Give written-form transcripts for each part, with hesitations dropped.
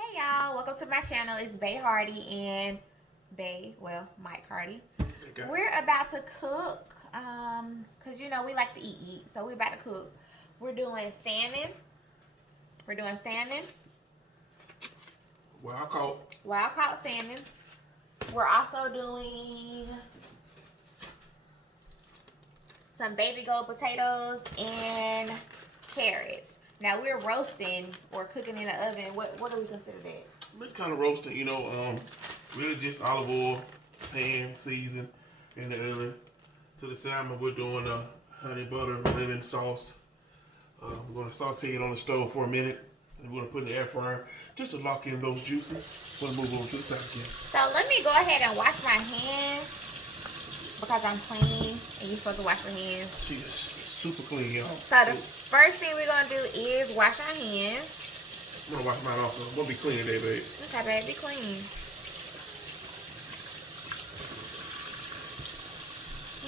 Hey y'all, welcome to my channel. It's Bay Hardy and Mike Hardy. Okay. We're about to cook, cause we like to eat. So we're about to cook. We're doing salmon. We're doing salmon, wild caught salmon. We're also doing some baby gold potatoes and carrots. Now we're roasting or cooking in the oven. What do we consider that? It's kind of roasting, really just olive oil, pan, season in the oven. To the salmon, we're doing a honey butter lemon sauce. We're going to saute it on the stove for a minute. And we're going to put it in the air fryer just to lock in those juices. We're going to move over to the side again. So let me go ahead and wash my hands because I'm clean and you're supposed to wash your hands. She is super clean, y'all. So the first thing we're going to do is wash our hands. I'm going to wash mine also. I'm going to be clean today, babe. Okay, babe, be clean.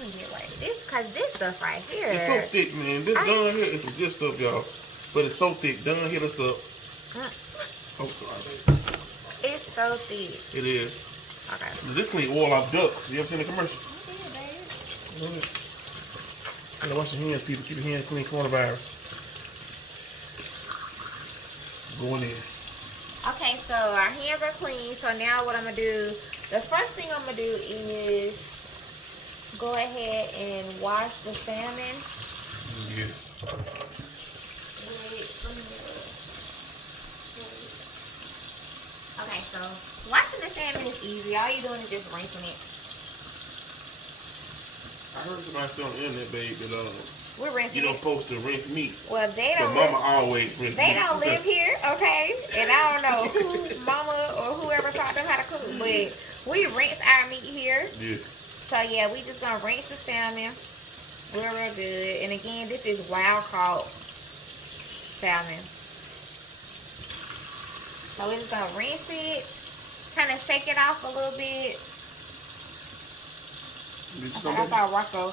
Let me get right. Cause this stuff right here. It's so thick, man. This done here is some good stuff, y'all. But it's so thick. Done hit us up. Oh, sorry, babe. It's so thick. It is. Okay. This clean oil off ducks. You ever seen the commercial? Okay, babe. Gotta wash your hands, people. Keep your hands clean. Coronavirus. Going in. Okay, so our hands are clean. So now what I'm gonna do? The first thing I'm gonna do is go ahead and wash the salmon. Yes. Okay, so washing the salmon is easy. All you're doing is just rinsing it. I heard somebody say on the internet, babe, that we're rinsing you don't supposed to rinse meat. Well, they don't. But mama always rinse they meat. don't live here, okay? And I don't know who mama or whoever taught them how to cook, but we rinse our meat here. Yes. So yeah, we just gonna rinse the salmon real good. And again, this is wild caught salmon. So we're just gonna rinse it, kind of shake it off a little bit. I thought Rocco.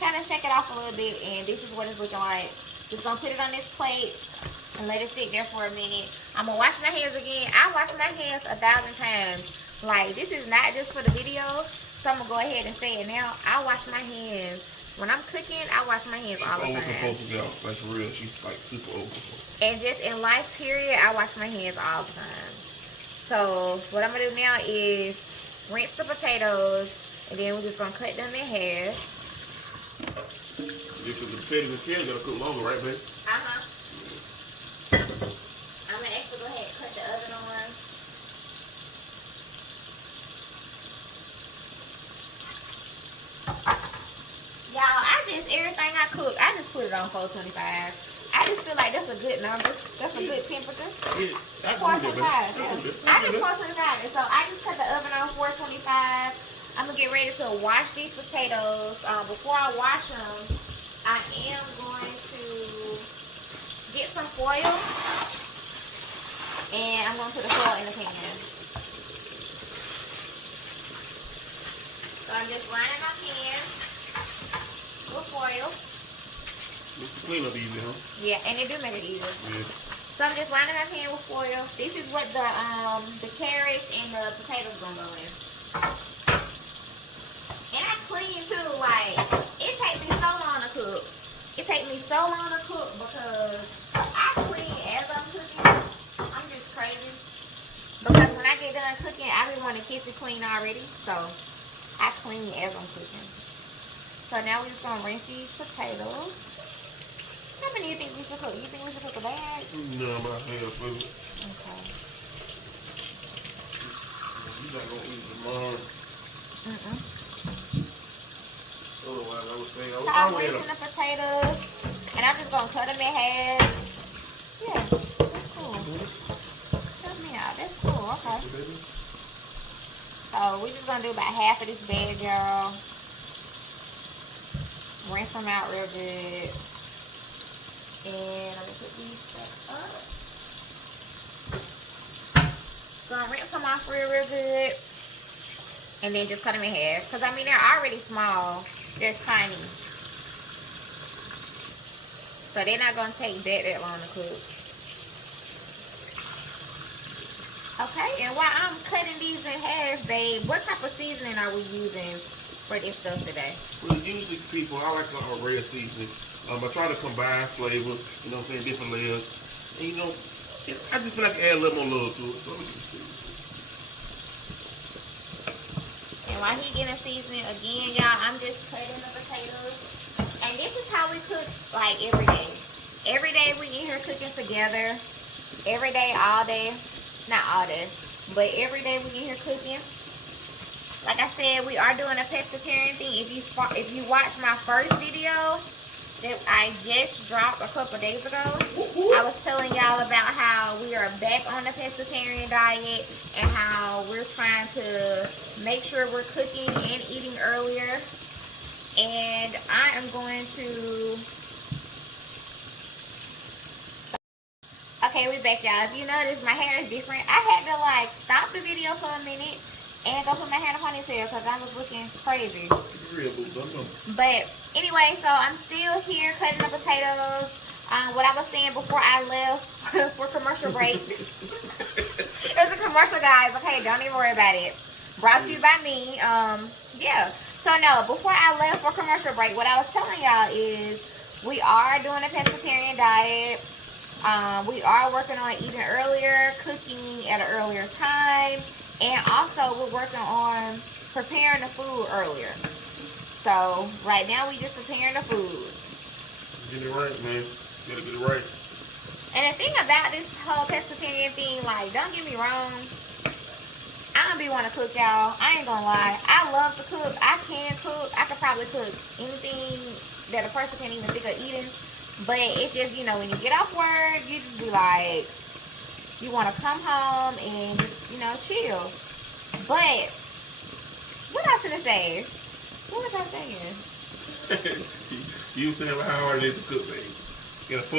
Kind of shake it off a little bit, and this is what it's looking like. Just gonna put it on this plate and let it sit there for a minute. I'm gonna wash my hands again. I wash my hands 1,000 times. Like, this is not just for the video, so I'm gonna go ahead and say it now. I wash my hands when I'm cooking. I wash my hands all the time. Like for real, she's like super over. And just in life, period, I wash my hands all the time. So what I'm gonna do now is rinse the potatoes, and then we're just gonna cut them in half. Because the potatoes and carrots gotta cook longer, right, babe? I'm gonna actually go ahead and cut the oven on. Y'all, everything I cook, I just put it on 425. I just feel like that's a good number. That's a good temperature. Yeah, 425. I just 425. And so I just cut the oven on 425. I'm gonna get ready to wash these potatoes. Before I wash them, I am going to get some foil, and I'm going to put the foil in the pan. So I'm just lining my pan with foil. Makes the cleanup easy, huh? Yeah, and it do make it easy. Yeah. So I'm just lining my pan with foil. This is what the carrots and the potatoes gonna go in. And I clean too. Like, it takes me so long to cook. It takes me so long to cook because I clean as I'm cooking. I'm just crazy. Because when I get done cooking, I be wanting the kitchen clean already. So I clean as I'm cooking. So now we're just gonna rinse these potatoes. How many do you think we should cook? You think we should cook a bag? No, my hands, baby. Okay. You're not gonna eat tomorrow. Otherwise, I would say So I'm rinsing the potatoes, and I'm just gonna cut them in half. Yeah, that's cool. Help me out. That's cool. Okay. So we're just gonna do about half of this bag, y'all. Rinse them out real good. And I'm gonna put these back up. Gonna rinse them off real good. And then just cut them in half. Because, I mean, they're already small. They're tiny. So they're not going to take that long to cook. Okay, and while I'm cutting these in half, babe, what type of seasoning are we using for this stuff today? Well, usually people, I like a red seasoning. I try to combine flavors, you know what I'm saying, different layers. And you know, I just feel like I add a little more love to it. So let me just see. And while he getting seasoning again, y'all, I'm just cutting the potatoes. And this is how we cook like every day. Every day we in here cooking together. Every day, all day. Not all day, but every day we in here cooking. Like I said, we are doing a pescatarian thing. If you watch my first video that I just dropped a couple days ago, I was telling y'all about how we are back on the pescatarian diet and how we're trying to make sure we're cooking and eating earlier. And I am going to... Okay, we back, y'all. If you notice, my hair is different. I had to like stop the video for a minute and go put my hair in a ponytail because I was looking crazy. But anyway, so I'm still here cutting the potatoes. What I was saying before I left for commercial break. It's a commercial, guys. Okay, don't even worry about it. Brought to you by me. Yeah. So no, before I left for commercial break, what I was telling y'all is we are doing a pescatarian diet. We are working on eating earlier, cooking at an earlier time, and also we're working on preparing the food earlier. So right now we just preparing the food. Get it right, man. You gotta get it right. And the thing about this whole pescatarian thing, like, don't get me wrong, I don't be want to cook, y'all. I ain't gonna lie. I love to cook. I can cook. I could probably cook anything that a person can't even think of eating. But it's just, you know, when you get off work, you just be like, you want to come home and just, you know, chill. But, what I was going to say? What was I saying? You saying how hard it is to cook, baby.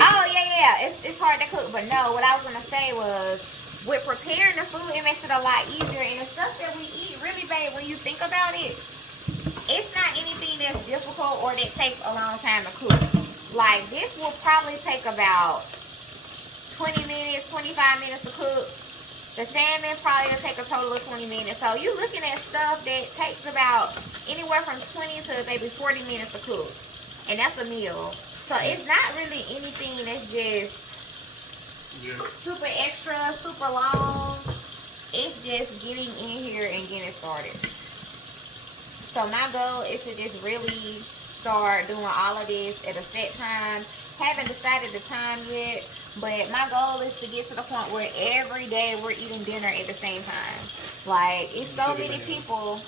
Oh, yeah. It's hard to cook. But no, what I was going to say was, with preparing the food, it makes it a lot easier. And the stuff that we eat, really, babe, when you think about it, it's not anything that's difficult or that takes a long time to cook. Like, this will probably take about 20 minutes, 25 minutes to cook. The salmon probably will take a total of 20 minutes. So, you're looking at stuff that takes about anywhere from 20 to maybe 40 minutes to cook. And that's a meal. So, it's not really anything that's just super extra, super long. It's just getting in here and getting started. So, my goal is to just really start doing all of this at a set time. Haven't decided the time yet, but my goal is to get to the point where every day we're eating dinner at the same time. Like, it's so many people.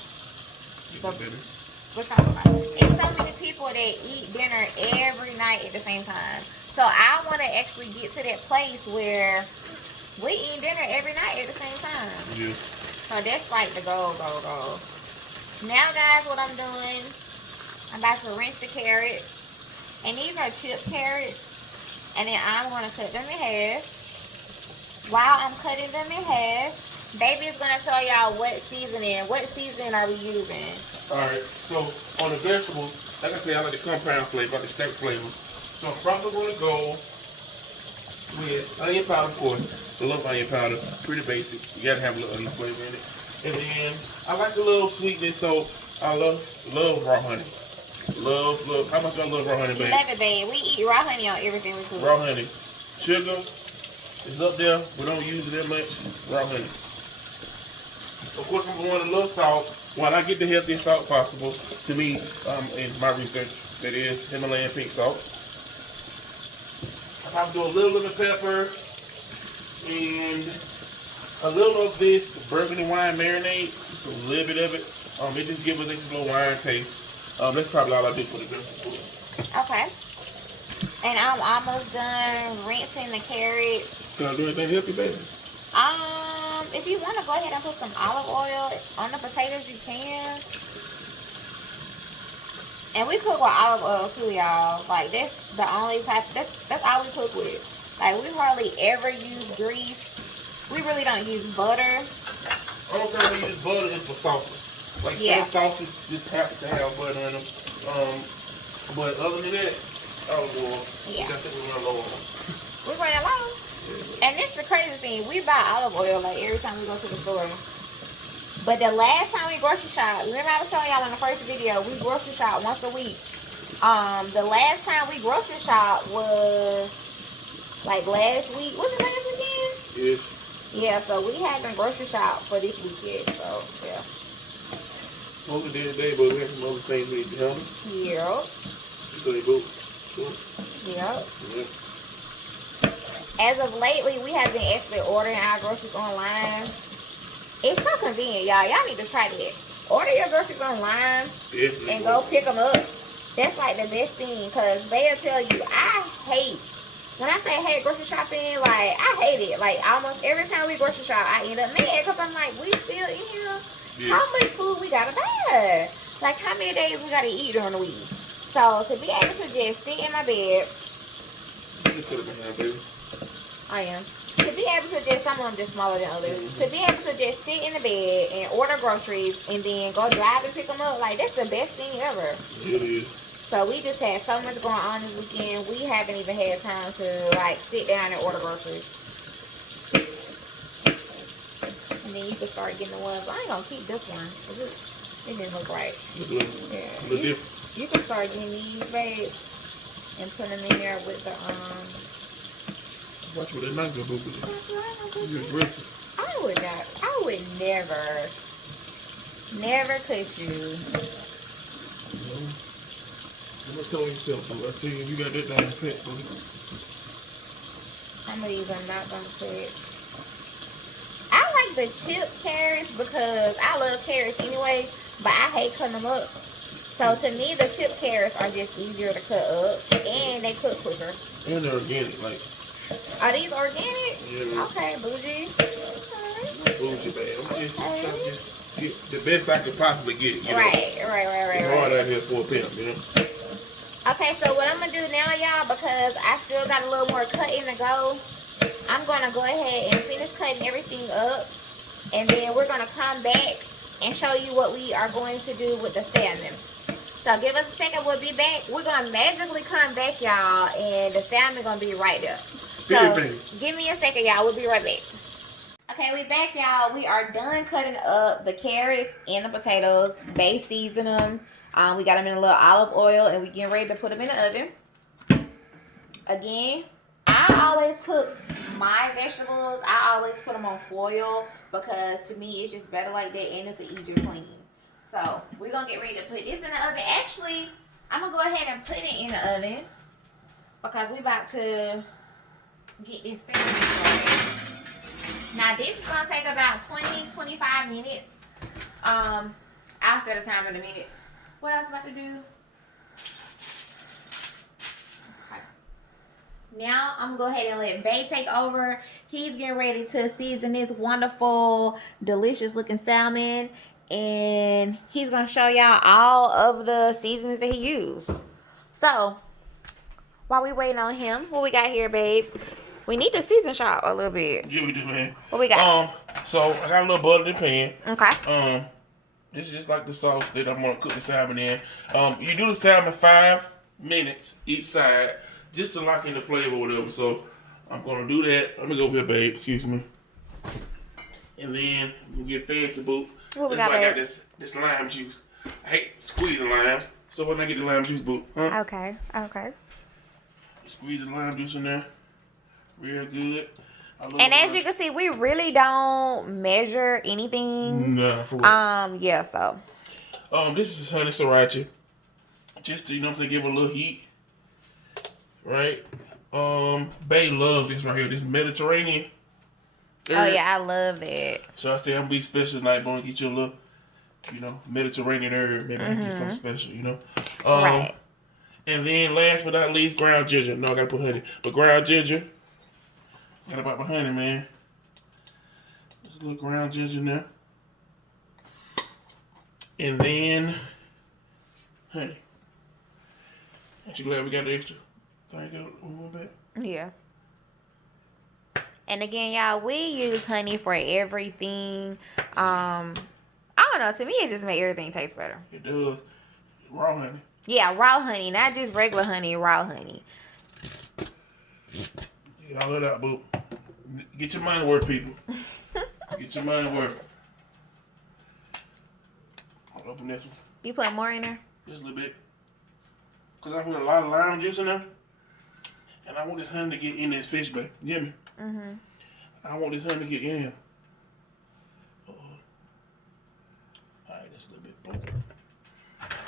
We're talking about it. It's so many people that eat dinner every night at the same time. So I want to actually get to that place where we eat dinner every night at the same time. Yeah. So that's like the goal. Now, guys, what I'm doing, I'm about to rinse the carrots. And these are chipped carrots. And then I'm going to cut them in half. While I'm cutting them in half, baby is going to tell y'all what seasoning are we using. Alright, so on the vegetables, like I said, I like the compound flavor, I like the steak flavor. So I'm probably going to go with onion powder, of course. I love onion powder, pretty basic. You got to have a little onion flavor in it. And then I like a little sweetness, so I love raw honey. Love. How much I love raw honey, baby? Love it, babe. We eat raw honey on everything we cook. Raw honey. Sugar is up there. We don't use it that much. Raw honey. Of course, I'm going a little salt. While I get the healthiest salt possible, to me, in my research, that is Himalayan pink salt. I probably do a little lemon pepper and a little of this burgundy wine marinade. Just a little bit of it. It just gives us a little wine taste. That's probably all I do for the vegetables. Okay. And I'm almost done rinsing the carrots. Can I do anything healthy, baby? If you want to go ahead and put some olive oil on the potatoes, you can. And we cook with olive oil too, y'all. Like, that's the only type, that's all we cook with. Like, we hardly ever use grease. We really don't use butter. Only time we use butter is for sauces. Like, some sauces just have to have butter in them. But other than that, olive oil. Yeah. I think we run low on. We run low. And And this is the crazy thing. We buy olive oil like every time we go to the store. But the last time we grocery shop, remember I was telling y'all in the first video, we grocery shop once a week. The last time we grocery shop was like last week. Was it last weekend? Yes. Yeah, so we haven't grocery shop for this weekend. So yeah. Only day, but we have some other things we need to handle. Yep. So they both. Yep. Yep. As of lately, we have been actually ordering our groceries online. It's so convenient, y'all. Y'all need to try that. Order your groceries online and go pick them up. That's like the best thing, because they'll tell you, when I say I hate grocery shopping, like, I hate it. Like, almost every time we grocery shop, I end up mad, because I'm like, we still in here? Yeah. How much food we gotta buy? Like, how many days we gotta eat during the week? So, to be able to just sit in my bed. I am. To be able to just, some of them just smaller than others. To be able to just sit in the bed and order groceries and then go drive and pick them up, like, that's the best thing ever. It is. So we just had so much going on this weekend. We haven't even had time to, like, sit down and order groceries. And then you can start getting the ones. I ain't gonna keep this one. It didn't look right. Yeah. You can start getting these, babe, and put them in there with the, Watch what they're not gonna do with it. I would never touch you. I'm gonna tell yourself, boo. I tell you, you got that damn pet, boo. Some of these are not gonna fit. I like the chip carrots because I love carrots anyway, but I hate cutting them up. So to me, the chip carrots are just easier to cut up, and they cook quicker. And they're organic, like. Are these organic? Yeah. Okay, bougie. Okay. Bougie, babe. I'm just trying to get the best I could possibly get. You know? Right. It's hard out here for a pimp, you know. Okay, so what I'm gonna do now, y'all, because I still got a little more cutting to go, I'm gonna go ahead and finish cutting everything up, and then we're gonna come back and show you what we are going to do with the salmon. So give us a second, we'll be back. We're gonna magically come back, y'all, and the salmon gonna be right there. So give me a second, y'all. We'll be right back. Okay, we back, y'all. We are done cutting up the carrots and the potatoes. Base season them. We got them in a little olive oil, and we getting ready to put them in the oven. Again, I always cook my vegetables. I always put them on foil because to me it's just better like that, and it's easier to clean. So we're gonna get ready to put this in the oven. Actually, I'm gonna go ahead and put it in the oven because we about to get this started. Now this is gonna take about 20-25 minutes. I'll set a timer in a minute. What else about to do? Okay. Now I'm gonna go ahead and let Bay take over. He's getting ready to season this wonderful, delicious looking salmon, and he's gonna show y'all all of the seasonings that he used. So while we waiting on him, what we got here, babe? We need to season shop a little bit. Yeah, we do, man. What we got? So I got a little butter in the pan. Okay. This is just like the sauce that I'm gonna cook the salmon in. You do the salmon 5 minutes each side, just to lock in the flavor or whatever. So I'm gonna do that. Let me go over here, babe. Excuse me. And then we get fancy, boo. What we got, babe? I got this lime juice. I hate squeezing limes. So when I get the lime juice, boo. Huh? Okay. Squeeze the lime juice in there. Real good. And as you can see, we really don't measure anything. No, for real. Yeah, so. This is honey sriracha. Just to, you know what I'm saying, give it a little heat. Right? Bae love this right here. This Mediterranean. Oh, yeah, I love that. So I said I'm gonna be special tonight. I'm gonna get you a little, you know, Mediterranean herb. Maybe I can get something special, you know? Right. And then last but not least, ground ginger. No, I gotta put honey. But ground ginger. Forgot about my honey, man. There's a little ground ginger now. And then honey. Aren't you glad we got the extra thing on back? Yeah. And again, y'all, we use honey for everything. I don't know. To me, it just makes everything taste better. It does. Raw honey. Yeah, raw honey, not just regular honey. Raw honey. Get all that out, boo. Get your money worth, people. Get your money worth. I'll open this one. You put more in there? Just a little bit. Because I put a lot of lime juice in there. And I want this honey to get in this fish bag. You hear me? Mm-hmm. I want this honey to get in here. Alright, that's a little bit broken.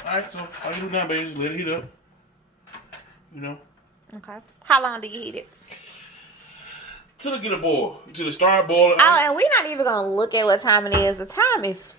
Alright, so all you do now, baby, is just let it heat up. You know? Okay. How long do you heat it? Till it get a boil. Till it start boiling. Oh, and we're not even going to look at what time it is. The time is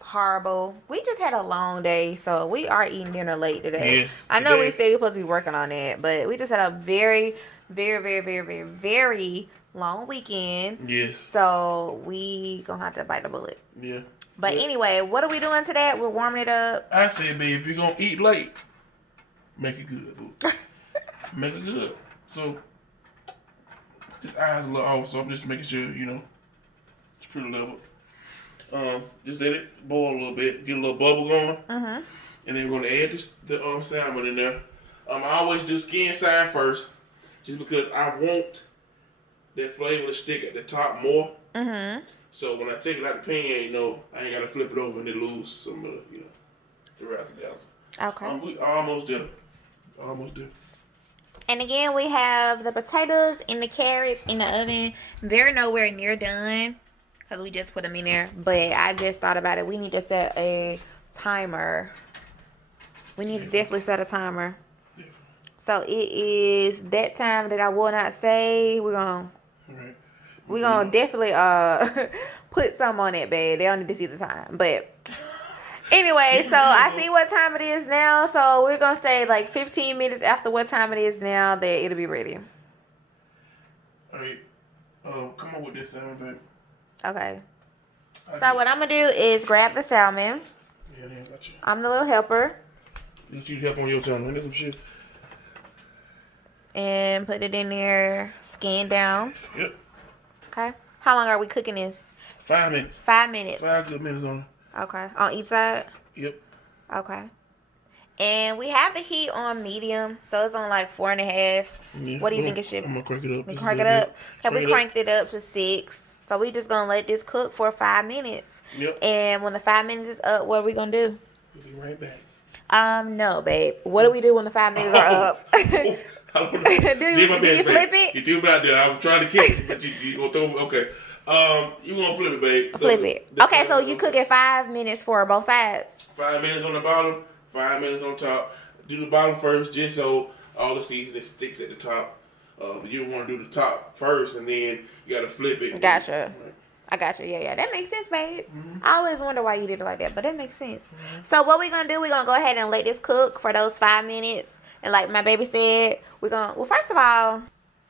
horrible. We just had a long day, so we are eating dinner late today. Yes. I know we said we're supposed to be working on that, but we just had a very, very, very, very, very, very long weekend. Yes. So we going to have to bite the bullet. Yeah. But anyway, what are we doing today? We're warming it up. I said, babe, if you're going to eat late, make it good, boo. Make it good. So, his eyes a little off, so I'm just making sure, you know, it's pretty level. Just let it boil a little bit, get a little bubble going. Mm-hmm. And then we're going to add the salmon in there. I always do skin side first, just because I want that flavor to stick at the top more. Mm-hmm. So when I take it out the pan, you know, I ain't got to flip it over and it lose some of the, you know, the razzle dazzle. Okay. We almost there. Almost there. And again, we have the potatoes and the carrots in the oven. They're nowhere near done because we just put them in there. But I just thought about it. We need to set a timer. We need to definitely set a timer. So it is that time that I will not say. We're gonna definitely put some on it, babe. They don't need to see the time. But anyway, so I see what time it is now. So we're gonna say like 15 minutes after what time it is now that it'll be ready. Alright. Come on with this salmon, babe. Okay. So what I'm gonna do is grab the salmon. Yeah, I got you. I'm the little helper. Need you to help on your time. Let me some shit. And put it in there, skin down. Yep. Okay. How long are we cooking this? 5 minutes. 5 minutes. 5 good minutes on it. Okay. On each side? Yep. Okay. And we have the heat on medium, so it's on like 4.5. Yeah, What do you think it should? I'm gonna crank it up. We crank it up. Okay, we cranked it up to 6. So we just gonna let this cook for 5 minutes. Yep. And when the 5 minutes is up, what are we gonna do? We'll be right back. No, babe. What do we do when the 5 minutes are up? I don't know. do you flip it? You threw me out there. I was trying to catch it, but you gonna throw me. Okay. You gonna flip it, babe. Flip it. Okay, so you cook it 5 minutes for both sides. 5 minutes on the bottom, 5 minutes on top. Do the bottom first, just so all the seasoning sticks at the top. You want to do the top first, and then you gotta flip it. Gotcha. Right. I got you. Yeah. That makes sense, babe. Mm-hmm. I always wonder why you did it like that, but that makes sense. Mm-hmm. So what we're going to do, we're going to go ahead and let this cook for those 5 minutes. And like my baby said, we're going to, well, first of all,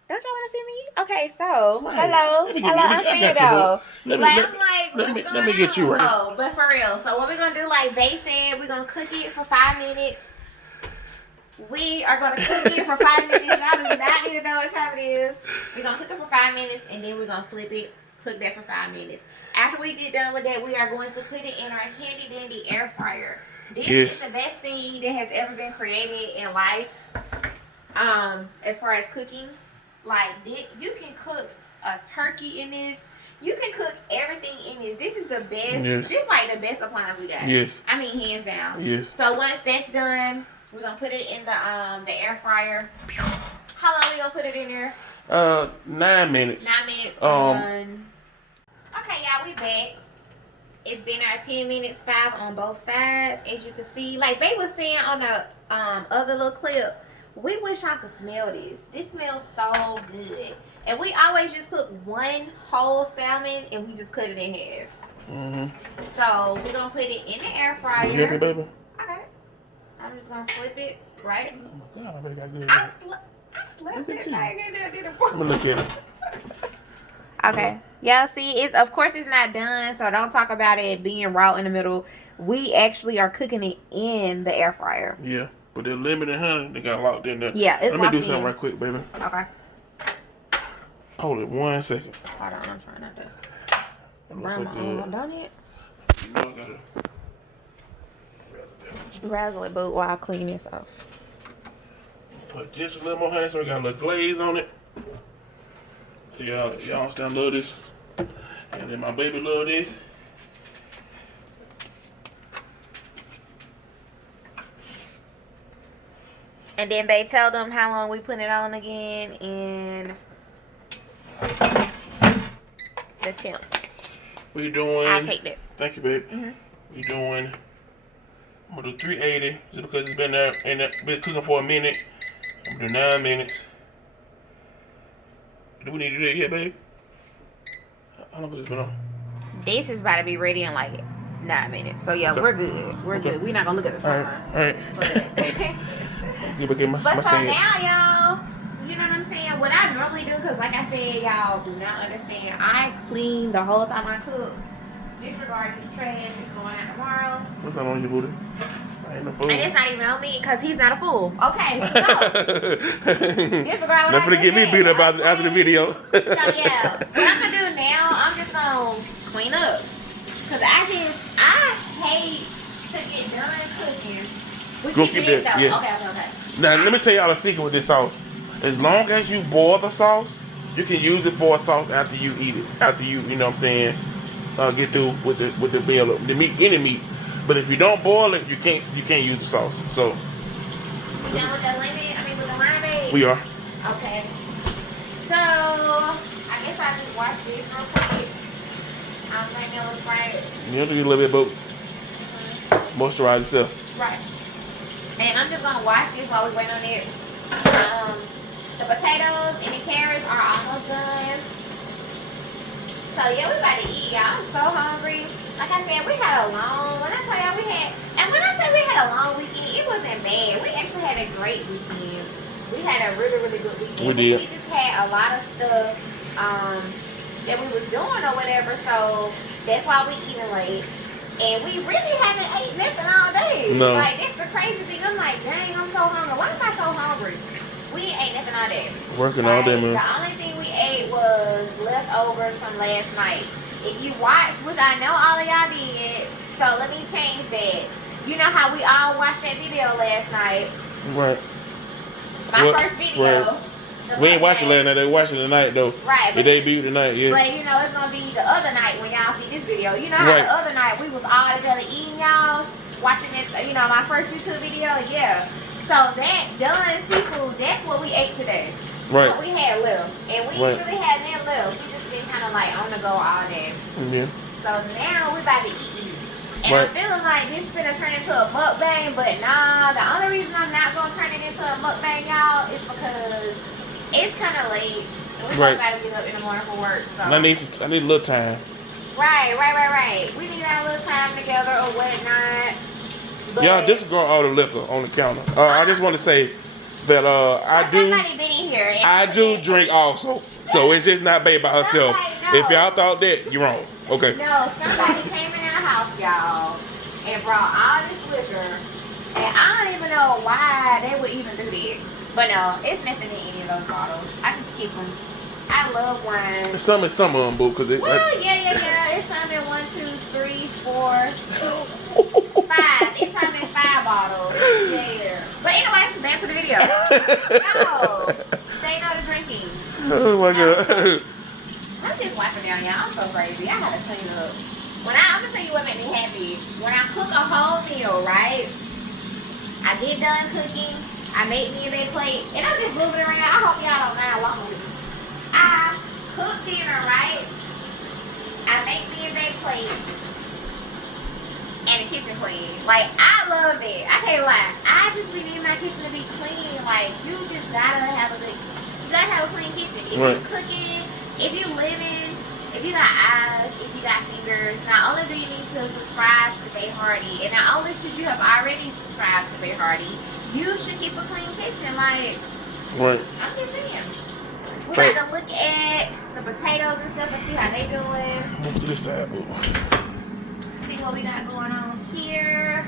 don't y'all want to see me? Okay, so, hello, I'm saying though. Let me get you right. No, but for real. So what we're going to do, like Bae said, we're going to cook it for 5 minutes. We are going to cook it for 5 minutes. Y'all do not need to know what time it is. We're going to cook it for 5 minutes, and then we're going to flip it. Cook that for 5 minutes. After we get done with that, we are going to put it in our handy dandy air fryer. This is the best thing that has ever been created in life. As far as cooking, like you can cook a turkey in this. You can cook everything in this. This is the best. Yes. This is like the best appliance we got. Yes. I mean, hands down. Yes. So once that's done, we're gonna put it in the air fryer. How long are we gonna put it in there? 9 minutes. 9 minutes. Okay, y'all, we back. It's been our 10 minutes, 5 on both sides, as you can see. Like Bae was saying on the other little clip, we wish I could smell this. This smells so good. And we always just cook one whole salmon and we just cut it in half. Mm-hmm. So we're gonna put it in the air fryer. You happy, baby? Okay. I'm just gonna flip it, right? Oh my God, I bet I got good. I slept it. I'm gonna look at it. Okay. Y'all see, of course it's not done, so don't talk about it being raw in the middle. We actually are cooking it in the air fryer. Yeah, but the lemon and honey, they got locked in there. Yeah, it's Let me do something right quick, baby. Okay. Hold it 1 second. Hold on, I'm trying not to burn my own. Don't it? You know I gotta razzle it, but while I clean this off. Put just a little more honey so we got a little glaze on it. See y'all understand, love this. And then my baby love this. And then babe, tell them how long we put it on again in the temp. We doing. I'll take that. Thank you, babe. We doing. I'm gonna do 380 just because it's been there and been cooking for a minute. I'm gonna do 9 minutes. Do we need to do that yet, babe? How long has this been on? This is about to be ready in like 9 minutes. So yeah, Okay. we're good. We're good. We're not gonna look at the All time. right. Get back in my But so stance. now, y'all, you know what I'm saying? What I normally do, because like I said, y'all do not understand. I clean the whole time I cook. Disregard this trash. It's going out tomorrow. What's that on your booty? I ain't no fool. And it's not even on me because he's not a fool. Okay, so disregard what Not I finna just get me said, beat up okay? after the video. So yeah, what I'm gonna do now, I'm just gonna clean up. Cause I hate to get done cooking. We Go keep keep it that, though. yeah. Okay. Now let me tell y'all a secret with this sauce. As long as you boil the sauce, you can use it for a sauce after you eat it. After you know what I'm saying, get through with the meal, the meat, any meat. But if you don't boil it, you can't use the sauce. So We done with the lemon? I mean with the limeade? we are. Okay. So I guess I just wash this real quick. Let me look right. You have to get a little bit of moisturize yourself. Right. And I'm just gonna wash this while we wait on it. The potatoes and the carrots are almost done. So yeah, we about to eat, y'all. I'm so hungry. Like I said, we had a long, when I tell y'all and when I say we had a long weekend, it wasn't bad. We actually had a great weekend. We had a really, really good weekend. We did. We just had a lot of stuff that we was doing or whatever, so that's why we eating late. And we really haven't ate nothing all day. No. Like, that's the crazy thing. I'm like, dang, I'm so hungry. Why am I so hungry? We ain't ate nothing all day. Working all day, man. The only thing we ate was leftovers from last night. If you watched, which I know all of y'all did, so let me change that. You know how we all watched that video last night? Right. My first video. Right. We ain't watching last night. They watching tonight though. Right. The debut tonight, yeah. But you know, it's gonna be the other night when y'all see this video. You know how Right. the other night we was all together eating, y'all, watching this. You know, my first YouTube video, yeah. So that done seafood, that's what we ate today. Right. What we had left, and we Right. really had that left. We just been kind of like on the go all day. Yeah. So now we about to eat. And Right. I'm feeling like this is gonna turn into a mukbang, but nah. The only reason I'm not gonna turn it into a mukbang, y'all, is because it's kind of late. And we Right. gotta get up in the morning for work. So. I need a little time. Right. We need our little time together or whatnot. But Y'all disregard all the liquor on the counter. I just want to say that somebody been in here. And I do drink also. So it's just not babe by herself. Somebody knows. If y'all thought that, you're wrong. Okay. No, somebody came in our house, y'all, and brought all this liquor. And I don't even know why they would even do that. But no, it's nothing in any of those bottles. I just keep them. I love wine. Some of them, boo, because Well, yeah. It's time in 1, 2, 3, 4, 5. It's time in 5 bottles. Yeah. But anyway, back to the video. No. Say no to drinking. Oh my god. I'm just wiping down, y'all. I'm so crazy. I gotta clean up. I'm gonna tell you what made me happy. When I cook a whole meal, right? I get done cooking. I make me a big plate, and I'm just moving around. I hope y'all don't mind along with me. I cook dinner, right? I make me a big plate and the kitchen clean. Like, I love it. I can't lie. I just need my kitchen to be clean. Like, you just gotta have a clean kitchen. If Right. you're cooking, if you're living, if you got eyes, if you got fingers, not only do you need to subscribe to Bay Hardy, and not only should you have already subscribed to Bay Hardy, you should keep a clean kitchen. Like, Right. I'm just saying. We're about to look at the potatoes and stuff and see how they doing. Move to this side, boo. See what we got going on here.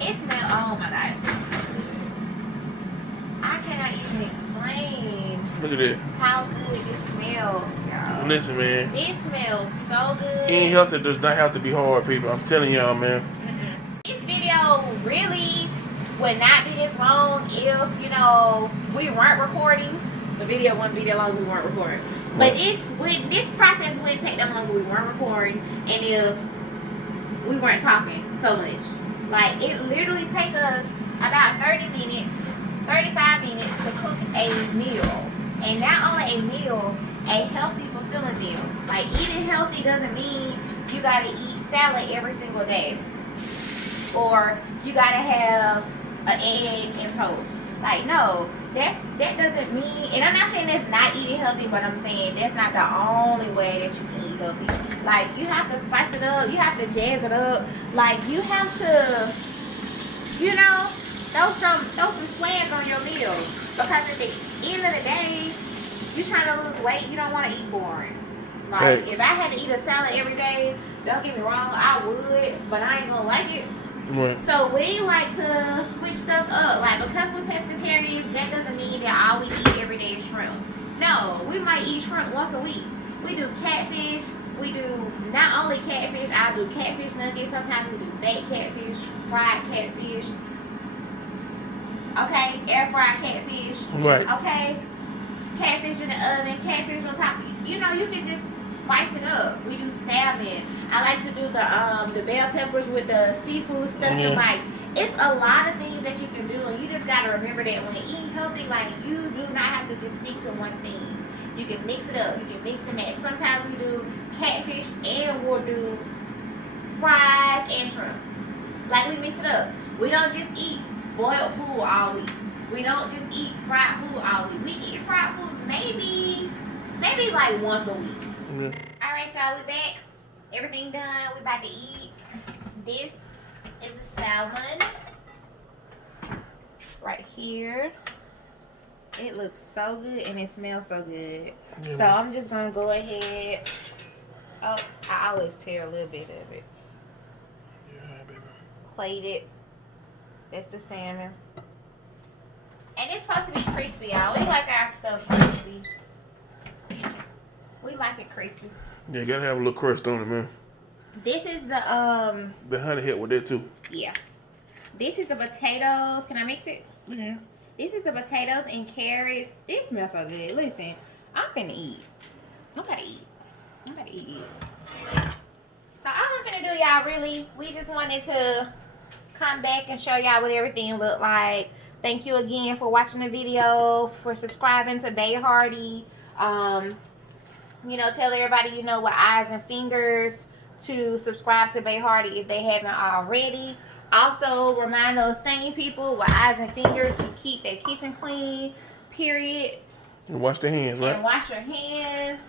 It smells, oh my god, it smells so good. I cannot even explain Look at that. how good this smells, y'all. Listen, man. It smells so good. Eating healthy does not have to be hard, people. I'm telling y'all, man. This video really would not be this long if, you know, we weren't recording. the video wouldn't be that long if we weren't recording. But this process wouldn't take that long if we weren't recording and if we weren't talking so much. Like, it literally take us about 30 minutes, 35 minutes to cook a meal. And not only a meal, a healthy, fulfilling meal. Like, eating healthy doesn't mean you gotta eat salad every single day. Or you gotta have an egg and toast. Like, no, that doesn't mean, and I'm not saying that's not eating healthy, but I'm saying that's not the only way that you can eat healthy. Like, you have to spice it up, you have to jazz it up. Like, you have to, you know, throw some swag on your meal. Because at the end of the day, you're trying to lose weight, you don't want to eat boring. Like, if I had to eat a salad every day, don't get me wrong, I would, but I ain't gonna like it. Right. So we like to switch stuff up. Like, because we're pescatarians, that doesn't mean that all we eat every day is shrimp. No, we might eat shrimp once a week. We do catfish. We do not only catfish, I do catfish nuggets. Sometimes we do baked catfish, fried catfish. Okay, air fried catfish. Right. Okay, catfish in the oven, catfish on top. You know, you can just spice it up. We do salmon. I like to do the bell peppers with the seafood stuff. And like, it's a lot of things that you can do, and you just gotta remember that when eating healthy, like, you do not have to just stick to one thing. You can mix it up. You can mix and match. Sometimes we do catfish and we'll do fries and shrimp. Like, we mix it up. We don't just eat boiled food all week. We don't just eat fried food all week. We eat fried food maybe like once a week. All right, y'all, we back. Everything done. We about to eat. This is the salmon right here. It looks so good and it smells so good. Yeah. So I'm just gonna go ahead. Oh, I always tear a little bit of it. Yeah, baby. Plate it. That's the salmon. And it's supposed to be crispy, y'all. We like our stuff crispy. We like it crispy. Yeah, you gotta have a little crust on it, man. This is the honey help with that too. Yeah. This is the potatoes. Can I mix it? Yeah. This is the potatoes and carrots. It smells so good. Listen, I'm finna eat. I'm about to eat. So all I'm finna do, y'all, really, we just wanted to come back and show y'all what everything looked like. Thank you again for watching the video, for subscribing to Bay Hardy. You know, tell everybody you know with eyes and fingers to subscribe to Bay Hardy if they haven't already. Also, remind those same people with eyes and fingers to keep their kitchen clean, period. And wash their hands, right? And wash your hands.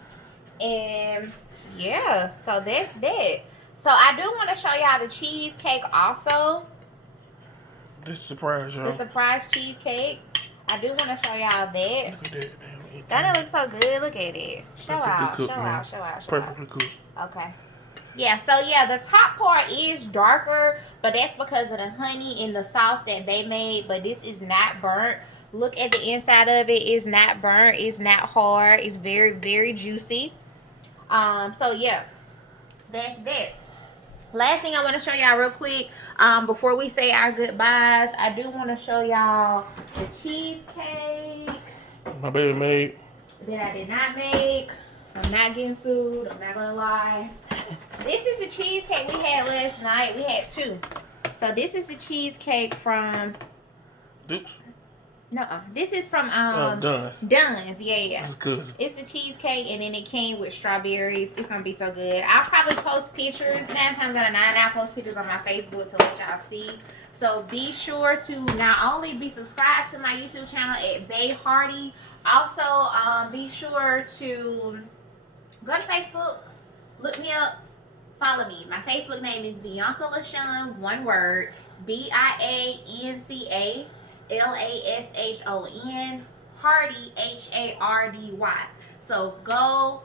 And yeah, so that's that. So I do want to show y'all the cheesecake also. This surprise, y'all. The surprise cheesecake. I do want to show y'all that. Look at that. Doesn't it look so good? Look at it. Show out. Perfectly cooked. Okay. Yeah, so yeah, the top part is darker, but that's because of the honey and the sauce that they made, but this is not burnt. Look at the inside of it. It's not burnt. It's not hard. It's very, very juicy. So yeah, that's that. Last thing I want to show y'all real quick, before we say our goodbyes, I do want to show y'all the cheesecake. My baby made. That I did not make. I'm not getting sued. I'm not gonna lie. This is the cheesecake we had last night. We had two. So this is the cheesecake from Duke's. No, this is from Dunn's. Dunn's, yeah. This is good. It's the cheesecake, and then it came with strawberries. It's gonna be so good. I'll probably post pictures 9 times out of 9. I'll post pictures on my Facebook to let y'all see. So be sure to not only be subscribed to my YouTube channel at Bay Hardy, also be sure to go to Facebook, look me up, follow me. My Facebook name is Bianca LaShawn, one word, BIANCA. LASHON, Hardy, HARDY. So go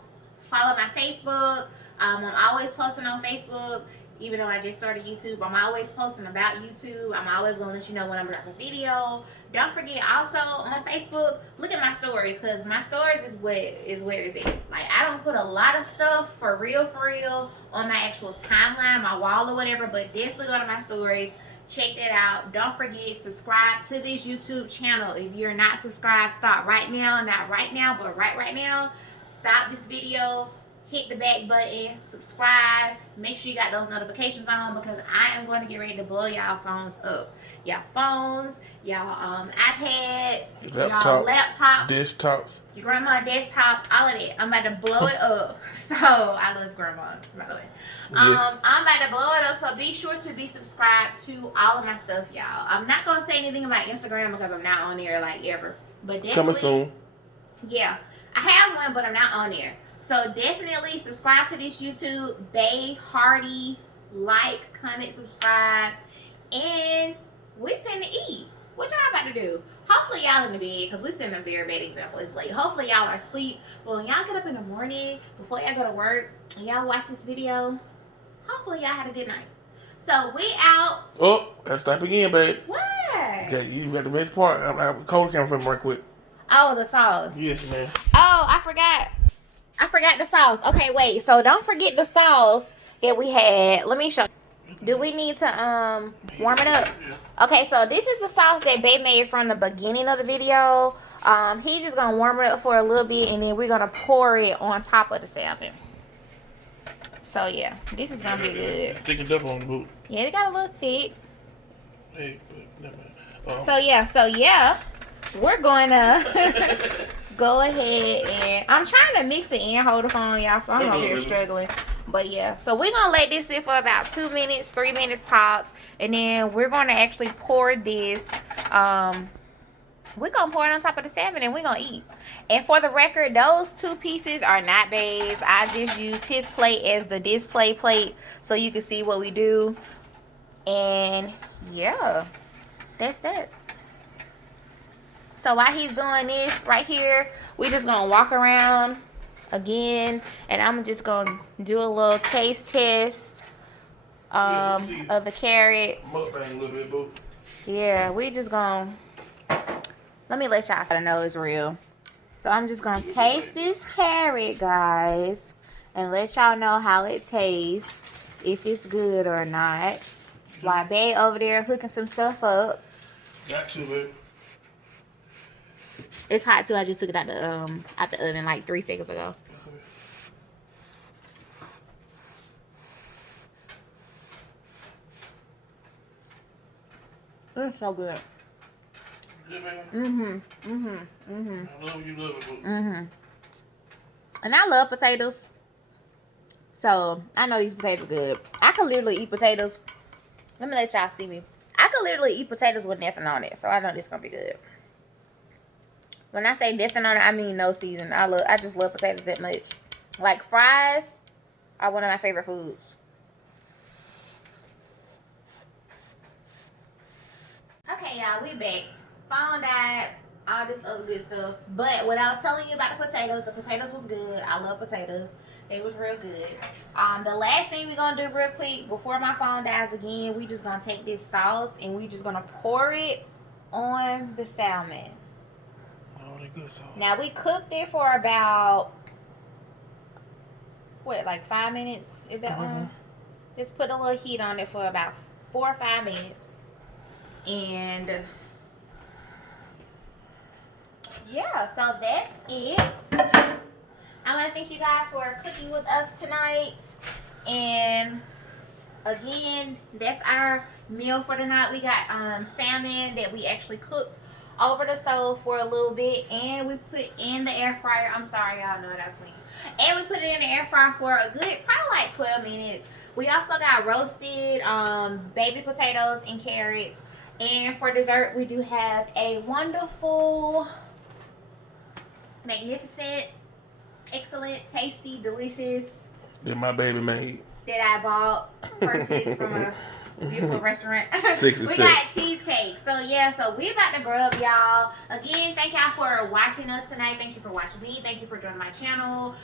follow my Facebook. I'm always posting on Facebook. Even though I just started YouTube, I'm always posting about YouTube. I'm always going to let you know when I'm dropping a video. Don't forget also on Facebook, look at my stories, because my stories is where it's at. Like, I don't put a lot of stuff for real on my actual timeline, my wall or whatever, but definitely go to my stories. check that out. Don't forget, subscribe to this YouTube channel. If you're not subscribed, stop right now. Not right now, but right now. Stop this video. Hit the back button, subscribe, make sure you got those notifications on, because I am going to get ready to blow y'all phones up. Y'all phones, y'all iPads, y'all laptops, desktops, your grandma desktop, all of that. I'm about to blow it up. So I love grandma, by the way. Yes. I'm about to blow it up, so be sure to be subscribed to all of my stuff, y'all. I'm not gonna say anything about Instagram because I'm not on there like ever. But definitely, coming soon. Yeah. I have one, but I'm not on there. So definitely subscribe to this YouTube. Bay Hardy. Like, comment, subscribe. And we finna eat. What y'all about to do? Hopefully y'all in the bed, because we're setting a very bad example. It's late. Hopefully y'all are asleep. But when y'all get up in the morning, before y'all go to work, and y'all watch this video, hopefully y'all had a good night. So we out. Oh, let's stop again, babe. What? Okay, you got the best part. I'm cold camera from right quick. Oh, the sauce. Yes, man. Oh, I forgot the sauce. Okay, wait. So don't forget the sauce that we had. Let me show you. Do we need to warm it up? Yeah. Okay, so this is the sauce that Babe made from the beginning of the video. He's just gonna warm it up for a little bit, and then we're gonna pour it on top of the salmon. So yeah, this is gonna be good. Thick it up on the boot. Yeah, it got a little thick. Hey, but never mind. So yeah, we're gonna go ahead and I'm trying to mix it and hold the phone, y'all. So I'm over here struggling. But yeah, so we're gonna let this sit for about 2 minutes, 3 minutes tops, and then we're gonna actually pour this. We're gonna pour it on top of the salmon, and we're gonna eat. And for the record, those 2 pieces are not Babe's. I just used his plate as the display plate so you can see what we do. And yeah, that's that. So while he's doing this right here, we just gonna walk around again, and I'm just gonna do a little taste test of the carrots. Mukbang a little bit, boo. Yeah, we just gonna, let me let y'all know it's real. So I'm just gonna taste this carrot, guys, and let y'all know how it tastes, if it's good or not. While Babe over there hooking some stuff up. Got to, babe. It's hot too. I just took it out the oven like 3 seconds ago. It's so good. Good, man. I love you, love it, boo. And I love potatoes. So I know these potatoes are good. I could literally eat potatoes. Let me let y'all see me. I could literally eat potatoes with nothing on it. So I know this is gonna be good. When I say nothing on it, I mean no season. I just love potatoes that much. Like fries are one of my favorite foods. Okay, y'all, we back. Phone died, all this other good stuff. But what I was telling you about the potatoes was good. I love potatoes. It was real good. The last thing we're gonna do real quick before my phone dies again, we just gonna take this sauce and we just gonna pour it on the salmon. Oh, that good sauce. Now we cooked it for about what, like 5 minutes? If that long? Just put a little heat on it for about 4 or 5 minutes. And yeah, so that's it. I want to thank you guys for cooking with us tonight. And again, that's our meal for tonight. We got salmon that we actually cooked over the stove for a little bit, and we put in the air fryer. I'm sorry, y'all know that clean. And we put it in the air fryer for a good, probably like 12 minutes. We also got roasted baby potatoes and carrots. And for dessert, we do have a wonderful, magnificent, excellent, tasty, delicious That my baby made. That I purchased from a beautiful restaurant. 66. We got cheesecake. So yeah, so we about to grub, y'all. Again, thank y'all for watching us tonight. Thank you for watching me. Thank you for joining my channel.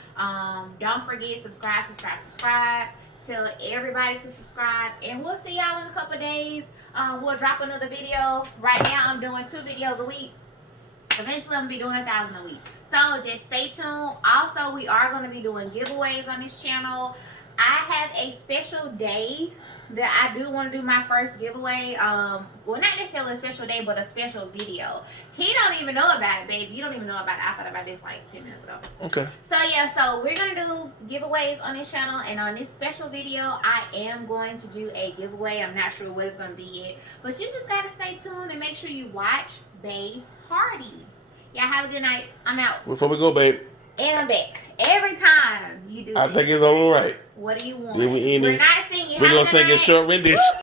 Don't forget, subscribe. Tell everybody to subscribe. And we'll see y'all in a couple days. We'll drop another video. Right now, I'm doing 2 videos a week. Eventually, I'm going to be doing 1,000 a week. So, just stay tuned. Also, we are going to be doing giveaways on this channel. I have a special day that I do want to do my first giveaway. Well, not necessarily a special day, but a special video. He don't even know about it, babe. You don't even know about it. I thought about this like 10 minutes ago. Okay. So yeah, so we're gonna do giveaways on this channel, and on this special video, I am going to do a giveaway. I'm not sure what it's gonna be yet, but you just gotta stay tuned and make sure you watch Babe Hardy. Y'all have a good night. I'm out. Before we go, babe. And I'm back. Every time you do I this. think it's all right. What do you want? We're not singing. We're Have a gonna good sing a night. short rendition.